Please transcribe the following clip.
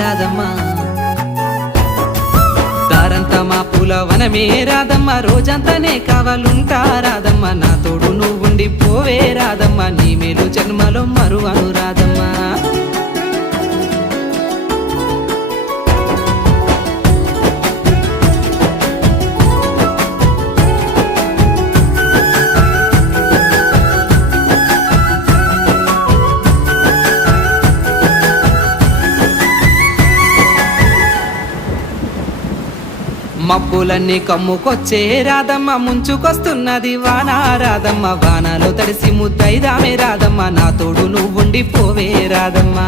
రాదమ్మా దారంతా మా పూల వనమే రాదమ్మా రోజంతానే కావాలుంటా రాదమ్మా నా తోడు నువ్వుండి పోవే రాదమ్మా నీ మేలు జన్మలో మరువను రాదమ్మా మబ్బులన్నీ కమ్ముకొచ్చే రాదమ్మ ముంచుకొస్తున్నది వాన రాదమ్మ వానలో తడిసి ముద్దైదామే రాదమ్మ నా తోడు నువ్వుండి పోవే రాదమ్మా